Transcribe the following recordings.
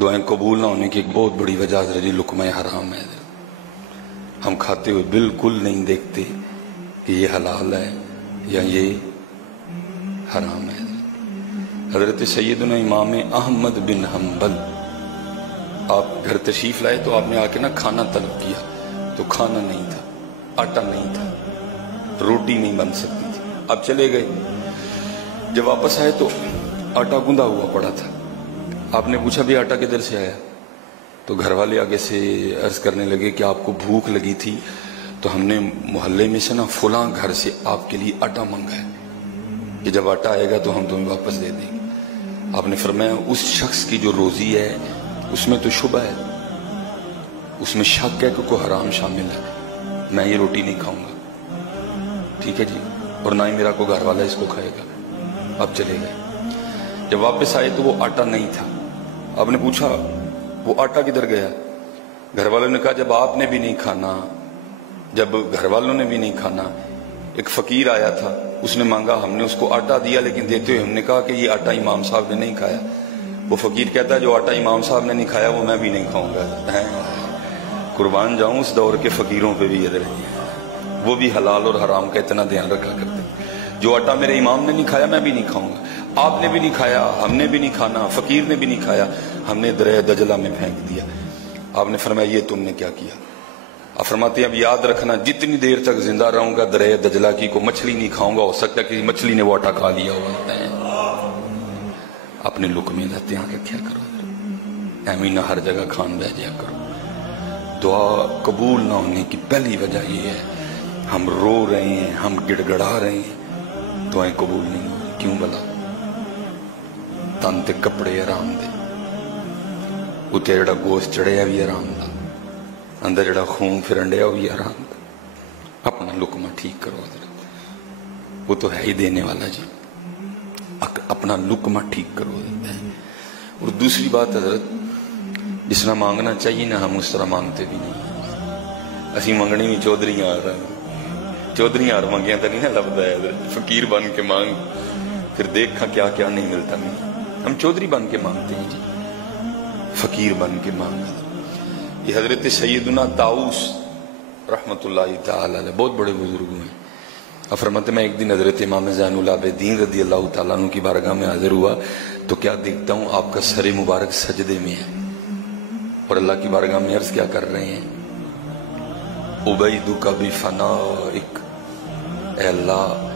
دعائیں قبول نہ ہونے کی ایک بہت بڑی وجہ حضرت جی لقمہ حرام ہے. ہم کھاتے ہوئے بالکل نہیں دیکھتے کہ یہ حلال ہے یا یہ حرام ہے. حضرت سیدنا امام احمد بن حنبل آپ گھر تشریف لائے تو آپ نے آ کے نا کھانا طلب کیا تو کھانا نہیں تھا, آٹا نہیں تھا, روٹی نہیں بن سکتی تھی. آپ چلے گئے, جب واپس آئے تو آٹا گندا ہوا پڑا تھا. آپ نے پوچھا بھی آٹا کدھر سے آیا؟ تو گھر والے آگے سے عرض کرنے لگے کہ آپ کو بھوک لگی تھی تو ہم نے محلے میں سے نا فلاں گھر سے آپ کے لیے آٹا منگا ہے کہ جب آٹا آئے گا تو ہم تمہیں واپس دے دیں گے. آپ نے فرمایا اس شخص کی جو روزی ہے اس میں تو شبہ ہے, اس میں شک ہے کہ کوئی حرام شامل ہے, میں یہ روٹی نہیں کھاؤں گا, ٹھیک ہے جی, اور نہ ہی میرا کوئی گھر والا اس کو کھائے گا. آپ چلے گئے. جب واپس آئے تو وہ آٹا نہیں تھا. آپ نے پوچھا وہ آٹا کدھر گیا؟ گھر والوں نے کہا جب آپ نے بھی نہیں کھانا, جب گھر والوں نے بھی نہیں کھانا, ایک فقیر آیا تھا, اس نے مانگا, ہم نے اس کو آٹا دیا, لیکن دیتے ہوئے ہم نے کہا کہ یہ آٹا امام صاحب نے نہیں کھایا. وہ فقیر کہتا ہے جو آٹا امام صاحب نے نہیں کھایا وہ میں بھی نہیں کھاؤں گا. قربان جاؤں اس دور کے فقیروں پہ بھی ادھر وہ بھی حلال اور حرام کا اتنا دھیان رکھا کرتے. جو آٹا میرے امام نے نہیں کھایا میں بھی نہیں کھاؤں گا, آپ نے بھی نہیں کھایا, ہم نے بھی نہیں کھانا, فقیر نے بھی نہیں کھایا, ہم نے دریا دجلہ میں پھینک دیا. آپ نے فرمایا یہ تم نے کیا کیا؟ آپ فرماتے ہیں اب یاد رکھنا جتنی دیر تک زندہ رہوں گا دریا دجلہ کی کو مچھلی نہیں کھاؤں گا, ہو سکتا ہے کہ مچھلی نے وہ آٹا کھا لیا ہوا ہے. اپنے لقمے کا دھیان رکھیا کرو, ایویں نہ ہر جگہ کھان بہ جایا کرو. دعا قبول نہ ہونے کی پہلی وجہ یہ ہے ہم رو رہے ہیں, ہم گڑ گڑا رہے ہیں, دعائیں قبول نہیں ہو رہی. کیوں بلا؟ تن تے کپڑے آرام دے, اتنے جڑا گوشت چڑھیا بھی آرام دا, اندر جڑا خون پھرن ڈیا بھی آرام دا. اپنا لقمہ ٹھیک کرو حضرت, وہ تو ہے ہی دینے والا جی. اپنا لقمہ ٹھیک کرو حضرت. اور دوسری بات حضرت, جس طرح مانگنا چاہیے نا ہم اس طرح مانگتے بھی نہیں. اسی منگنی بھی چودھریاں آ رہا ہے, چودھریاں آر منگیاں تو نہیں نہ لبدا ہے حضرت. فقیر بن کے مانگ, پھر دیکھا کیا کیا نہیں ملتا. نہیں, ہم چودھری بن کے مانگتے ہیں جی, فقیر بن کے مانگ. یہ حضرت سیدنا طاؤس رحمت اللہ تعالی علیہ بہت بڑے بزرگ ہیں. فرماتے میں ایک دن حضرت امام زین العابدین رضی اللہ تعالیٰ عنہ کی بارگاہ میں حاضر ہوا تو کیا دیکھتا ہوں آپ کا سر مبارک سجدے میں ہے اور اللہ کی بارگاہ میں عرض کیا کر رہے ہیں, عبیدک بفنائک, اے اللہ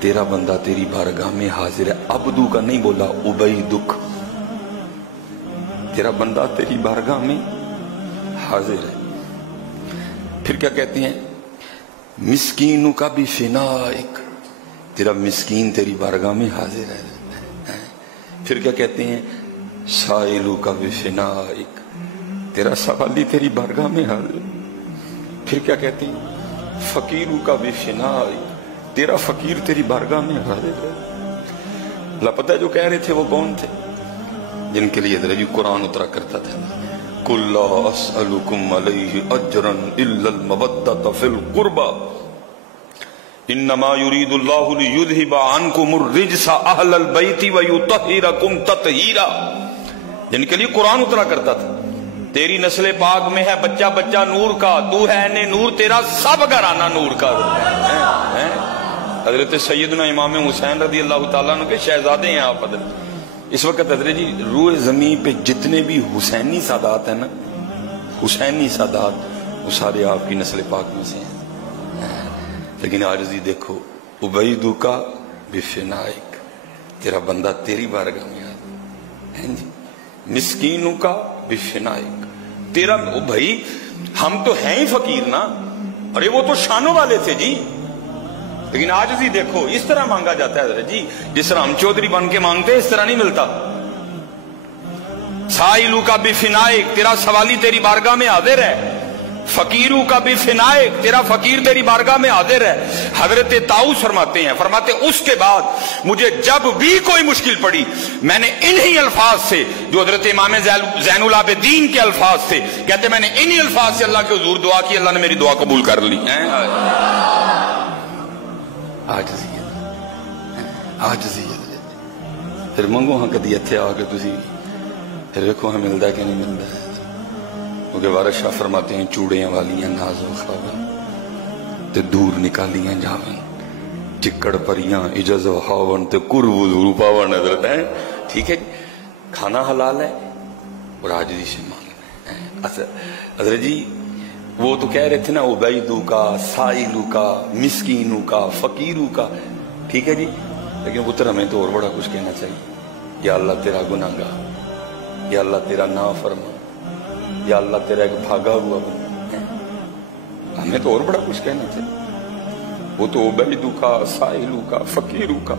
تیرا بندہ تیری بارگاہ میں حاضر ہے. عبدو کا نہیں بولا, عبیدک, تیرا بندہ تیری بارگاہ میں حاضر ہے. پھر کیا کہتے ہیں, مسکینوں کا بھی فنائک, تیرا مسکین تیری بارگاہ میں حاضر ہے. پھر کیا کہتے ہیں, سائلوں کا بھی فنائک, تیرا سوالی تیری بارگاہ میں حاضر. پھر کیا کہتے ہیں, فقیروں کا بھی فنائک, تیرا فقیر تیری بارگاہ میں حاضر ہے. اللہ پتہ ہے جو کہہ رہے تھے وہ کون تھے؟ جن کے لیے حضرت قرآن اترا کرتا تھا, قُلْ لَا أَسْأَلُكُمْ عَلَيْهِ أَجْرًا إِلَّا الْمَوَدَّةَ فِي الْقُرْبَى إِنَّمَا يُرِيدُ اللَّهُ لِيُذْهِبَ عَنْكُمُ الرِّجْسَ أَهْلَ الْبَيْتِ وَيُطَهِّرَكُمْ تَطْهِيرًا. جن کے لیے قرآن اترا کرتا تھا, تیری نسل پاک میں ہے بچہ بچہ نور کا, تو ہے نے نور, تیرا سب گھرانہ نور کا. حضرت سیدنا امام حسین رضی اللہ تعالیٰ عنہ کے شہزادے ہیں آپ. حضرت اس وقت حضرت جی روح زمین پہ جتنے بھی حسینی سادات ہیں نا, حسینی سادات, وہ سارے آپ کی نسل پاک میں سے ہیں. لیکن عاجزی دیکھو, عبیدک بفنائک, تیرا بندہ تیری بارگاہ میں آتا ہے جی. مسکینوں کا بفنائک, تیرا بھائی ہم تو ہیں ہی فقیر نا, ارے وہ تو شانوں والے تھے جی. لیکن عاجزی دیکھو, اس طرح مانگا جاتا ہے حضرت جی جس طرح ہم چودھری بن کے مانگتے ہیں, اس طرح نہیں ملتا. سائلوں کا بفنائک, تیرا سوالی تیری بارگاہ میں حاضر ہے. فقیروں کا بفنائک, تیرا فقیر تیری بارگاہ میں حاضر ہے. حضرت طاؤس فرماتے ہیں, فرماتے اس کے بعد مجھے جب بھی کوئی مشکل پڑی میں نے انہی الفاظ سے جو حضرت امام زین العابدین کے الفاظ تھے, کہتے میں نے انہی الفاظ سے اللہ کے حضور دعا کی, اللہ نے میری دعا قبول کر لی. آجزیت پھر منگو ہاں کدی اتھے آ کے تسی پھر دیکھو ہمیں ملتا ہے کہ نہیں ملتا ہے. کیونکہ وارث شاہ فرماتے ہیں چوڑیاں والیاں ناز و خاون تے دور نکالیاں جاون چکڑ پریاں اجز و ہاون تے قرب ضرور پاون. حضرت ہیں ٹھیک ہے جی, کھانا حلال ہے اور عاجزی سے مانگنا ہے. حضرت جی وہ تو کہہ رہے تھے نا عبیدو کا سائلو کا مسکینو کا فقیرو کا, ٹھیک ہے جی, لیکن پتر ہمیں تو اور بڑا کچھ کہنا چاہیے. یا اللہ تیرا گناہگار, یا اللہ تیرا نافرمان, یا اللہ تیرا ایک بھاگا ہوا بندہ. ہمیں تو اور بڑا کچھ کہنا چاہیے. وہ تو عبیدو کا سائلو کا فقیرو کا